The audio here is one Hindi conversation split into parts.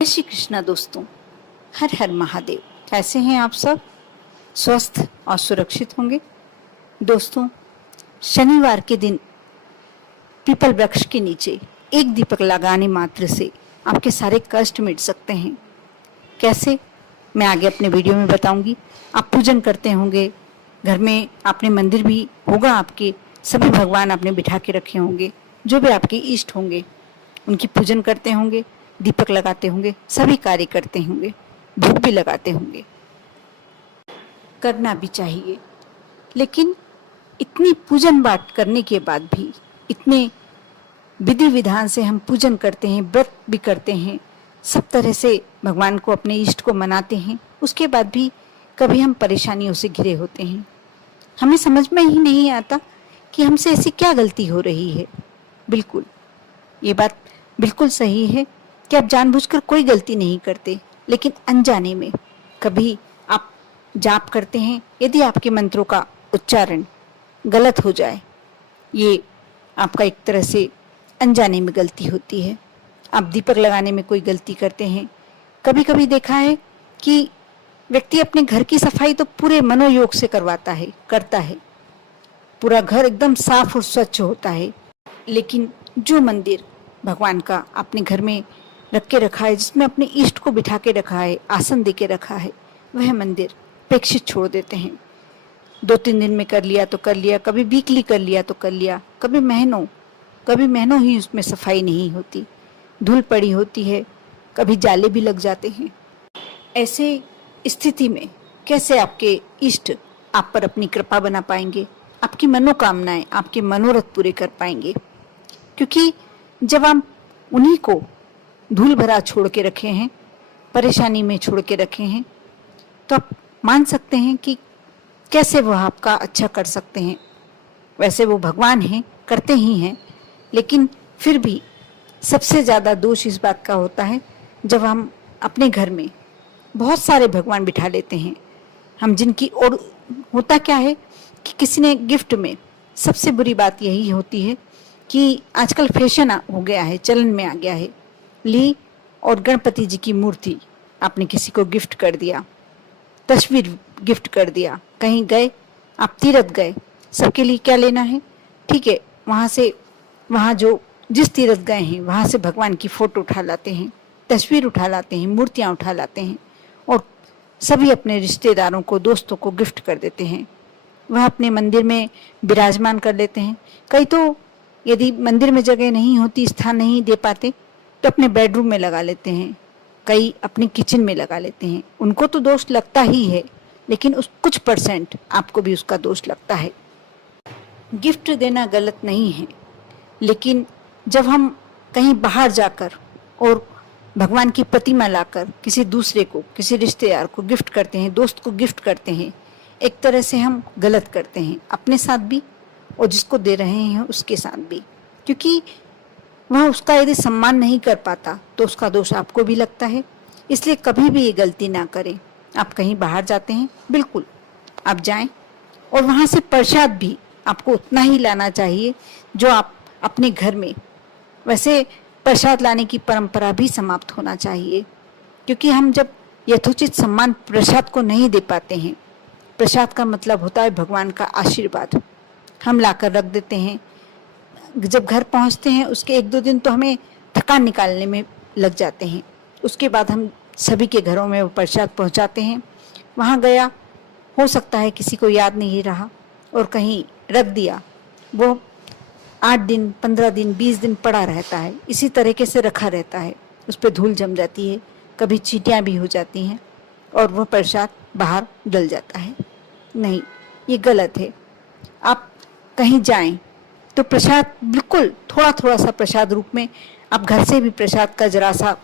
जय श्री कृष्णा दोस्तों। हर हर महादेव। कैसे हैं आप सब? स्वस्थ और सुरक्षित होंगे। दोस्तों, शनिवार के दिन पीपल वृक्ष के नीचे एक दीपक लगाने मात्र से आपके सारे कष्ट मिट सकते हैं। कैसे, मैं आगे अपने वीडियो में बताऊंगी। आप पूजन करते होंगे, घर में आपने मंदिर भी होगा, आपके सभी भगवान आपने बिठा के रखे होंगे, जो भी आपके इष्ट होंगे उनकी पूजन करते होंगे, दीपक लगाते होंगे, सभी कार्य करते होंगे, भोग भी लगाते होंगे। करना भी चाहिए, लेकिन इतनी पूजन पाठ करने के बाद भी, इतने विधि विधान से हम पूजन करते हैं, व्रत भी करते हैं, सब तरह से भगवान को, अपने इष्ट को मनाते हैं, उसके बाद भी कभी हम परेशानियों से घिरे होते हैं। हमें समझ में ही नहीं आता कि हमसे ऐसी क्या गलती हो रही है। बिल्कुल, ये बात बिल्कुल सही है कि आप जानबूझकर कोई गलती नहीं करते, लेकिन अनजाने में कभी आप जाप करते हैं, यदि आपके मंत्रों का उच्चारण गलत हो जाए, ये आपका एक तरह से अनजाने में गलती होती है। आप दीपक लगाने में कोई गलती करते हैं। कभी कभी देखा है कि व्यक्ति अपने घर की सफाई तो पूरे मनोयोग से करवाता है, करता है, पूरा घर एकदम साफ और स्वच्छ होता है, लेकिन जो मंदिर भगवान का अपने घर में रख के रखा है, जिसमें अपने इष्ट को बिठा के रखा है, आसन दे के रखा है, वह मंदिर अपेक्षित छोड़ देते हैं। 2-3 दिन में कर लिया तो कर लिया, कभी वीकली कर लिया तो कर लिया, कभी महीनों ही उसमें सफाई नहीं होती, धूल पड़ी होती है, कभी जाले भी लग जाते हैं। ऐसे स्थिति में कैसे आपके इष्ट आप पर अपनी कृपा बना पाएंगे, आपकी मनोकामनाएं, आपके मनोरथ पूरे कर पाएंगे? क्योंकि जब आप उन्हीं को धूल भरा छोड़ के रखे हैं, परेशानी में छोड़ के रखे हैं, तो आप मान सकते हैं कि कैसे वह आपका अच्छा कर सकते हैं। वैसे वो भगवान हैं, करते ही हैं, लेकिन फिर भी सबसे ज़्यादा दोष इस बात का होता है जब हम अपने घर में बहुत सारे भगवान बिठा लेते हैं। हम जिनकी, और होता क्या है कि किसी ने गिफ्ट में, सबसे बुरी बात यही होती है कि आजकल फैशन हो गया है, चलन में आ गया है, ली और गणपति जी की मूर्ति आपने किसी को गिफ्ट कर दिया, तस्वीर गिफ्ट कर दिया, कहीं गए, आप तीर्थ गए, सबके लिए क्या लेना है, ठीक है, वहाँ जो जिस तीर्थ गए हैं वहाँ से भगवान की फोटो उठा लाते हैं, तस्वीर उठा लाते हैं, मूर्तियाँ उठा लाते हैं, और सभी अपने रिश्तेदारों को, दोस्तों को गिफ्ट कर देते हैं। वह अपने मंदिर में विराजमान कर लेते हैं। कई तो यदि मंदिर में जगह नहीं होती, स्थान नहीं दे पाते, तो अपने बेडरूम में लगा लेते हैं, कई अपनी किचन में लगा लेते हैं। उनको तो दोष लगता ही है, लेकिन उस कुछ % आपको भी उसका दोष लगता है। गिफ्ट देना गलत नहीं है, लेकिन जब हम कहीं बाहर जाकर और भगवान की प्रतिमा लाकर किसी दूसरे को, किसी रिश्तेदार को गिफ्ट करते हैं, दोस्त को गिफ्ट करते हैं, एक तरह से हम गलत करते हैं, अपने साथ भी और जिसको दे रहे हैं उसके साथ भी। क्योंकि वह उसका यदि सम्मान नहीं कर पाता तो उसका दोष आपको भी लगता है। इसलिए कभी भी ये गलती ना करें। आप कहीं बाहर जाते हैं, बिल्कुल आप जाएं, और वहाँ से प्रसाद भी आपको उतना ही लाना चाहिए जो आप अपने घर में, वैसे प्रसाद लाने की परंपरा भी समाप्त होना चाहिए। क्योंकि हम जब यथोचित सम्मान प्रसाद को नहीं दे पाते हैं, प्रसाद का मतलब होता है भगवान का आशीर्वाद, हम लाकर रख देते हैं। जब घर पहुंचते हैं उसके 1-2 दिन तो हमें थकान निकालने में लग जाते हैं, उसके बाद हम सभी के घरों में वो प्रसाद पहुंचाते हैं। वहाँ गया, हो सकता है किसी को याद नहीं रहा और कहीं रख दिया, वो 8 दिन, 15 दिन, 20 दिन पड़ा रहता है, इसी तरीके से रखा रहता है, उस पर धूल जम जाती है, कभी चींटियाँ भी हो जाती हैं और वह प्रसाद बाहर डल जाता है। नहीं, ये गलत है। आप कहीं जाएं तो प्रसाद बिल्कुल थोड़ा थोड़ा सा प्रसाद रूप में, आप घर से भी प्रसाद का जरा सा,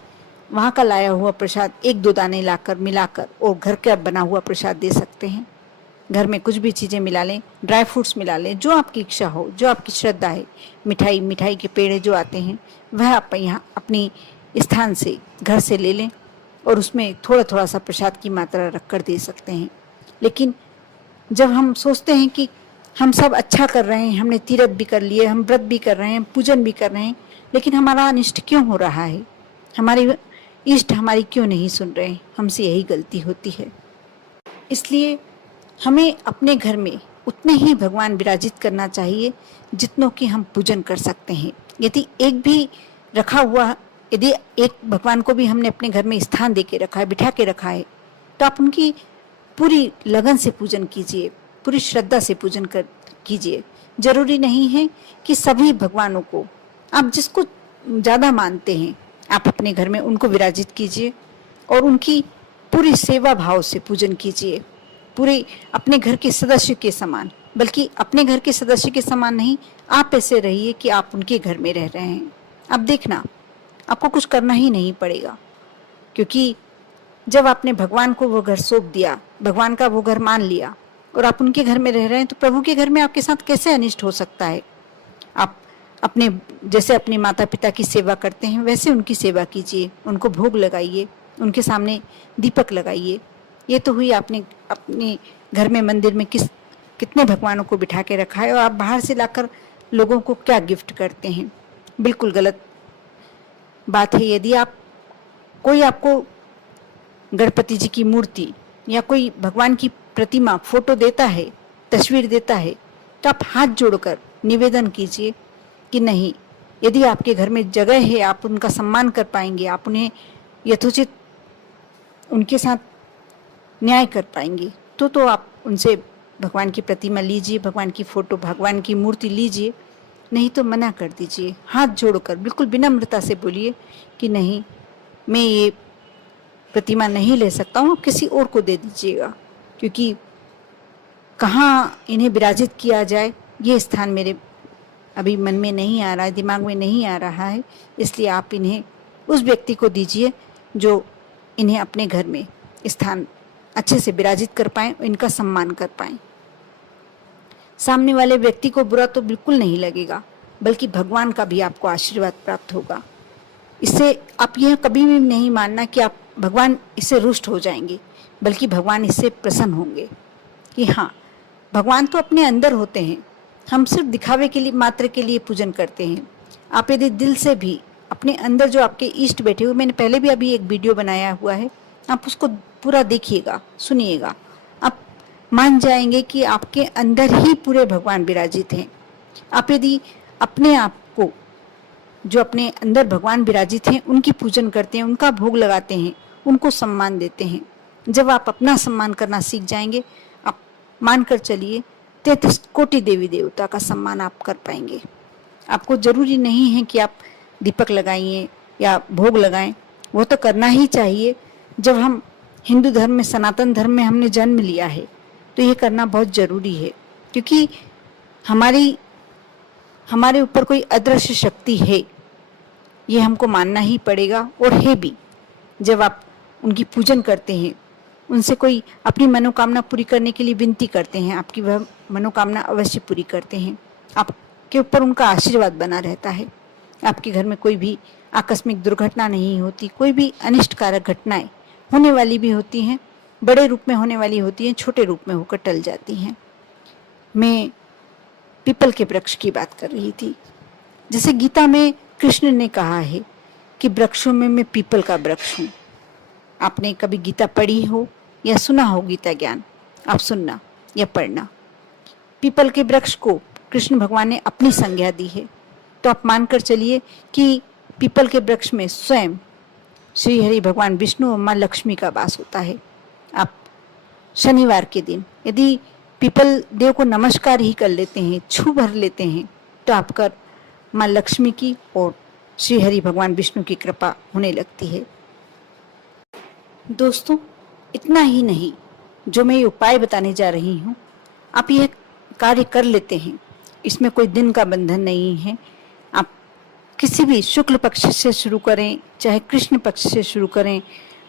वहाँ का लाया हुआ प्रसाद 1-2 दाने लाकर मिलाकर और घर का बना हुआ प्रसाद दे सकते हैं। घर में कुछ भी चीज़ें मिला लें, ड्राई फ्रूट्स मिला लें, जो आपकी इच्छा हो, जो आपकी श्रद्धा है। मिठाई के पेड़े जो आते हैं वह आप यहाँ अपनी स्थान से, घर से ले लें और उसमें थोड़ा थोड़ा सा प्रसाद की मात्रा रख कर दे सकते हैं। लेकिन जब हम सोचते हैं कि हम सब अच्छा कर रहे हैं, हमने तीर्थ भी कर लिए, हम व्रत भी कर रहे हैं, पूजन भी कर रहे हैं, लेकिन हमारा अनिष्ट क्यों हो रहा है, हमारी इष्ट हमारी क्यों नहीं सुन रहे हैं? हमसे यही गलती होती है। इसलिए हमें अपने घर में उतने ही भगवान विराजित करना चाहिए जितनों की हम पूजन कर सकते हैं। यदि एक भी रखा हुआ, यदि एक भगवान को भी हमने अपने घर में स्थान दे के रखा है, बिठा के रखा है, तो आप उनकी पूरी लगन से पूजन कीजिए, पूरी श्रद्धा से पूजन कर कीजिए। जरूरी नहीं है कि सभी भगवानों को, आप जिसको ज़्यादा मानते हैं आप अपने घर में उनको विराजित कीजिए और उनकी पूरी सेवा भाव से पूजन कीजिए, पूरे अपने घर के सदस्य के समान। बल्कि अपने घर के सदस्य के समान नहीं, आप ऐसे रहिए कि आप उनके घर में रह रहे हैं। अब देखना, आपको कुछ करना ही नहीं पड़ेगा, क्योंकि जब आपने भगवान को वो घर सौंप दिया, भगवान का वो घर मान लिया और आप उनके घर में रह रहे हैं, तो प्रभु के घर में आपके साथ कैसे अनिष्ट हो सकता है? आप अपने, जैसे अपने माता पिता की सेवा करते हैं वैसे उनकी सेवा कीजिए, उनको भोग लगाइए, उनके सामने दीपक लगाइए। ये तो हुई आपने अपने घर में मंदिर में कितने भगवानों को बिठा के रखा है और आप बाहर से लाकर लोगों को क्या गिफ्ट करते हैं। बिल्कुल गलत बात है। यदि कोई आपको गणपति जी की मूर्ति या कोई भगवान की प्रतिमा, फोटो देता है, तस्वीर देता है, तो आप हाथ जोड़कर निवेदन कीजिए कि नहीं, यदि आपके घर में जगह है, आप उनका सम्मान कर पाएंगे, आप उन्हें यथोचित उनके साथ न्याय कर पाएंगे, तो आप उनसे भगवान की प्रतिमा लीजिए, भगवान की फोटो, भगवान की मूर्ति लीजिए। नहीं तो मना कर दीजिए, हाथ जोड़कर बिल्कुल विनम्रता से बोलिए कि नहीं, मैं ये प्रतिमा नहीं ले सकता हूँ, आप किसी और को दे दीजिएगा, क्योंकि कहाँ इन्हें विराजित किया जाए ये स्थान मेरे अभी मन में नहीं आ रहा है, दिमाग में नहीं आ रहा है। इसलिए आप इन्हें उस व्यक्ति को दीजिए जो इन्हें अपने घर में स्थान अच्छे से विराजित कर पाएँ, इनका सम्मान कर पाएँ। सामने वाले व्यक्ति को बुरा तो बिल्कुल नहीं लगेगा, बल्कि भगवान का भी आपको आशीर्वाद प्राप्त होगा। इससे आप यह कभी भी नहीं मानना कि आप भगवान इससे रुष्ट हो जाएंगे, बल्कि भगवान इससे प्रसन्न होंगे कि हाँ, भगवान तो अपने अंदर होते हैं, हम सिर्फ दिखावे के लिए, मात्र के लिए पूजन करते हैं। आप यदि दिल से भी अपने अंदर जो आपके इष्ट बैठे हुए, मैंने पहले भी अभी एक वीडियो बनाया हुआ है, आप उसको पूरा देखिएगा, सुनिएगा, आप मान जाएंगे कि आपके अंदर ही पूरे भगवान विराजित हैं। आप यदि अपने आप को, जो अपने अंदर भगवान विराजित हैं, उनकी पूजन करते हैं, उनका भोग लगाते हैं, उनको सम्मान देते हैं, जब आप अपना सम्मान करना सीख जाएंगे, आप मानकर चलिए 33 कोटि देवी देवता का सम्मान आप कर पाएंगे। आपको जरूरी नहीं है कि आप दीपक लगाइए या भोग लगाएं, वो तो करना ही चाहिए। जब हम हिंदू धर्म में, सनातन धर्म में हमने जन्म लिया है, तो ये करना बहुत जरूरी है, क्योंकि हमारे ऊपर कोई अदृश्य शक्ति है, ये हमको मानना ही पड़ेगा। और है भी। जब आप उनकी पूजन करते हैं, उनसे कोई अपनी मनोकामना पूरी करने के लिए विनती करते हैं, आपकी वह मनोकामना अवश्य पूरी करते हैं, आपके ऊपर उनका आशीर्वाद बना रहता है। आपके घर में कोई भी आकस्मिक दुर्घटना नहीं होती, कोई भी अनिष्टकारक घटनाएं होने वाली भी होती हैं, बड़े रूप में होने वाली होती हैं, छोटे रूप में होकर टल जाती हैं। मैं पीपल के वृक्ष की बात कर रही थी। जैसे गीता में कृष्ण ने कहा है कि वृक्षों में मैं पीपल का वृक्ष हूँ। आपने कभी गीता पढ़ी हो या सुना हो गीता ज्ञान, आप सुनना या पढ़ना। पीपल के वृक्ष को कृष्ण भगवान ने अपनी संज्ञा दी है, तो आप मानकर चलिए कि पीपल के वृक्ष में स्वयं श्री हरि भगवान विष्णु और माँ लक्ष्मी का वास होता है। आप शनिवार के दिन यदि पीपल देव को नमस्कार ही कर लेते हैं, छू भर लेते हैं, तो आपका माँ लक्ष्मी की और श्री हरि भगवान विष्णु की कृपा होने लगती है। दोस्तों, इतना ही नहीं, जो मैं ये उपाय बताने जा रही हूँ, आप यह कार्य कर लेते हैं, इसमें कोई दिन का बंधन नहीं है। आप किसी भी शुक्ल पक्ष से शुरू करें, चाहे कृष्ण पक्ष से शुरू करें,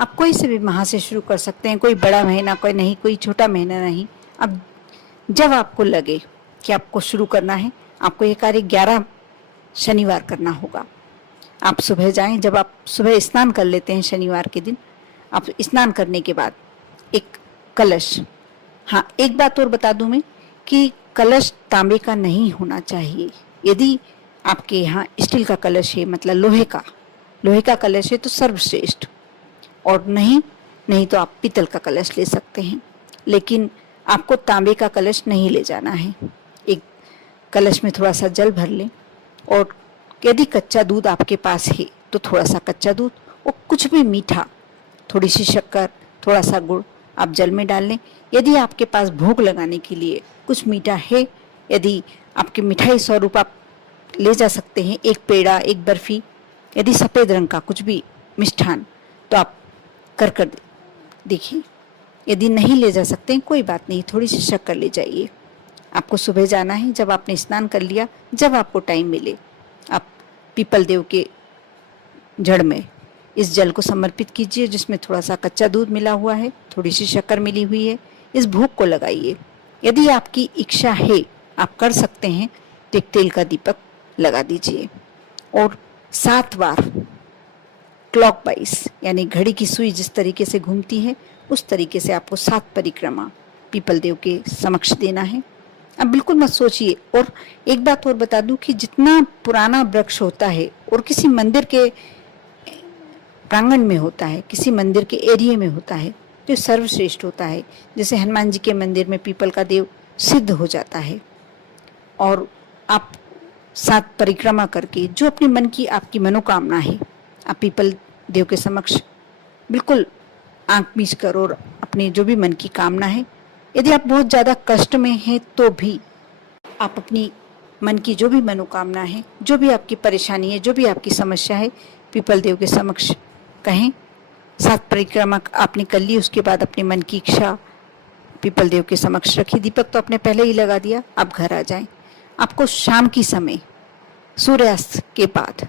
आप कोई से भी माह से शुरू कर सकते हैं। कोई बड़ा महीना कोई नहीं, कोई छोटा महीना नहीं। अब जब आपको लगे कि आपको शुरू करना है, आपको ये कार्य 11 शनिवार करना होगा। आप सुबह जाएं, जब आप सुबह स्नान कर लेते हैं शनिवार के दिन, आप स्नान करने के बाद एक कलश, हाँ एक बात और बता दूं मैं कि कलश तांबे का नहीं होना चाहिए। यदि आपके यहाँ स्टील का कलश है, मतलब लोहे का कलश है, तो सर्वश्रेष्ठ। और नहीं तो आप पीतल का कलश ले सकते हैं, लेकिन आपको तांबे का कलश नहीं ले जाना है। एक कलश में थोड़ा सा जल भर लें, और यदि कच्चा दूध आपके पास है तो थोड़ा सा कच्चा दूध और कुछ भी मीठा, थोड़ी सी शक्कर, थोड़ा सा गुड़ आप जल में डाल लें। यदि आपके पास भोग लगाने के लिए कुछ मीठा है, यदि आपके मिठाई स्वरूप आप ले जा सकते हैं एक पेड़ा, एक बर्फी, यदि सफ़ेद रंग का कुछ भी मिष्ठान, तो आप कर देखिए। यदि नहीं ले जा सकते हैं कोई बात नहीं, थोड़ी सी शक्कर ले जाइए। आपको सुबह जाना है, जब आपने स्नान कर लिया, जब आपको टाइम मिले, आप पीपल देव के जड़ में इस जल को समर्पित कीजिए, जिसमें थोड़ा सा कच्चा दूध मिला हुआ है, थोड़ी सी शक्कर मिली हुई है। इस भोग को लगाइए। यदि आपकी इच्छा है, आप कर सकते हैं, तो एक तेल का दीपक लगा दीजिए और 7 बार क्लॉकवाइज, यानी घड़ी की सुई जिस तरीके से घूमती है उस तरीके से आपको 7 परिक्रमा पीपल देव के समक्ष देना है। अब बिल्कुल मत सोचिए। और एक बात और बता दूं कि जितना पुराना वृक्ष होता है और किसी मंदिर के प्रांगण में होता है, किसी मंदिर के एरिया में होता है, तो सर्वश्रेष्ठ होता है। जैसे हनुमान जी के मंदिर में पीपल का देव सिद्ध हो जाता है। और आप 7 परिक्रमा करके जो अपने मन की आपकी मनोकामना है, आप पीपल देव के समक्ष बिल्कुल आंख मीच कर और अपने जो भी मन की कामना है, यदि आप बहुत ज़्यादा कष्ट में हैं तो भी आप अपनी मन की जो भी मनोकामना है, जो भी आपकी परेशानी है, जो भी आपकी समस्या है, पीपल देव के समक्ष कहें। 7 परिक्रमा आपने कर ली, उसके बाद अपने मन की इच्छा पीपल देव के समक्ष रखी। दीपक तो आपने पहले ही लगा दिया, आप घर आ जाएं। आपको शाम की समय, सूर्यास्त के बाद,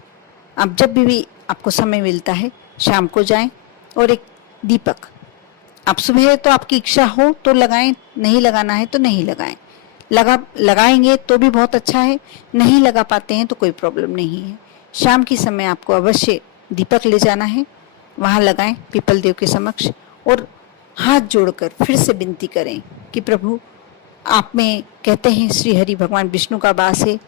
आप जब भी आपको समय मिलता है, शाम को जाएं और एक दीपक, आप सुबह तो आपकी इच्छा हो तो लगाएं, नहीं लगाना है तो नहीं लगाएं। लगाएंगे तो भी बहुत अच्छा है, नहीं लगा पाते हैं तो कोई प्रॉब्लम नहीं है। शाम की समय आपको अवश्य दीपक ले जाना है, वहाँ लगाएं पीपल देव के समक्ष और हाथ जोड़कर फिर से विनती करें कि प्रभु, आप में कहते हैं श्री हरि भगवान विष्णु का वास है,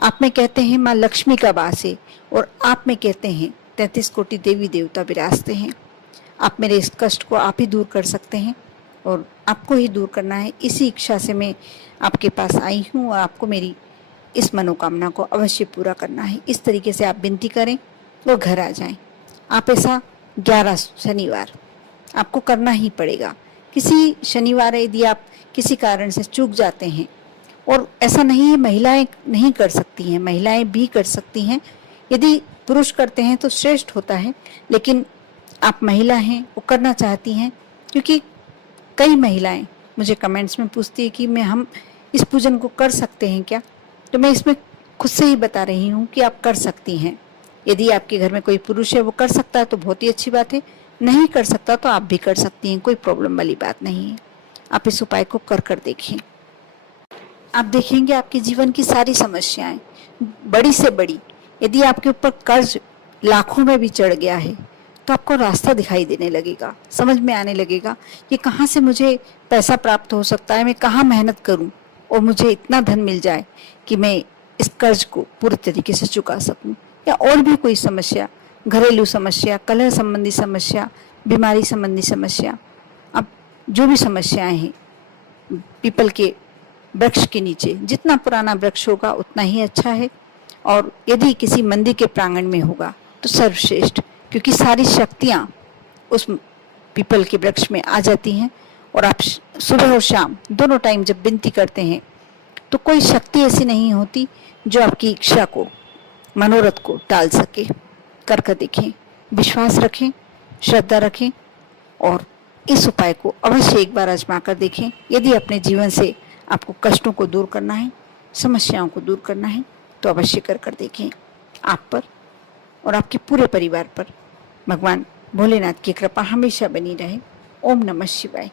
आप में कहते हैं माँ लक्ष्मी का वास है, और आप में कहते हैं 33 कोटि देवी देवता विराजते हैं। आप मेरे इस कष्ट को आप ही दूर कर सकते हैं और आपको ही दूर करना है। इसी इच्छा से मैं आपके पास आई हूँ और आपको मेरी इस मनोकामना को अवश्य पूरा करना है। इस तरीके से आप विनती करें और घर आ जाएं। आप ऐसा 11 शनिवार आपको करना ही पड़ेगा। किसी शनिवार यदि आप किसी कारण से चूक जाते हैं, और ऐसा नहीं है महिलाएं नहीं कर सकती हैं, महिलाएं भी कर सकती हैं। यदि पुरुष करते हैं तो श्रेष्ठ होता है, लेकिन आप महिला हैं, वो करना चाहती हैं, क्योंकि कई महिलाएं मुझे कमेंट्स में पूछती है कि हम इस पूजन को कर सकते हैं क्या। तो मैं इसमें खुद से ही बता रही हूँ कि आप कर सकती हैं। यदि आपके घर में कोई पुरुष है वो कर सकता है तो बहुत ही अच्छी बात है, नहीं कर सकता तो आप भी कर सकती हैं, कोई प्रॉब्लम वाली बात नहीं है। आप इस उपाय को कर देखें। आप देखेंगे आपके जीवन की सारी समस्याएं, बड़ी से बड़ी, यदि आपके ऊपर कर्ज लाखों में भी चढ़ गया है तो आपको रास्ता दिखाई देने लगेगा, समझ में आने लगेगा कि कहाँ से मुझे पैसा प्राप्त हो सकता है, मैं कहाँ मेहनत करूं और मुझे इतना धन मिल जाए कि मैं इस कर्ज को पूरी तरीके से चुका सकूं। या और भी कोई समस्या, घरेलू समस्या, कलह संबंधी समस्या, बीमारी संबंधी समस्या, अब जो भी समस्याएं हैं, पीपल के वृक्ष के नीचे, जितना पुराना वृक्ष होगा उतना ही अच्छा है। और यदि किसी मंदिर के प्रांगण में होगा तो सर्वश्रेष्ठ, क्योंकि सारी शक्तियाँ उस पीपल के वृक्ष में आ जाती हैं। और आप सुबह और शाम दोनों टाइम जब विनती करते हैं तो कोई शक्ति ऐसी नहीं होती जो आपकी इच्छा को, मनोरथ को टाल सके। कर देखें, विश्वास रखें, श्रद्धा रखें और इस उपाय को अवश्य एक बार आजमा कर देखें। यदि अपने जीवन से आपको कष्टों को दूर करना है, समस्याओं को दूर करना है, तो अवश्य कर देखें। आप पर और आपके पूरे परिवार पर भगवान भोलेनाथ की कृपा हमेशा बनी रहे। ओम नमः शिवाय।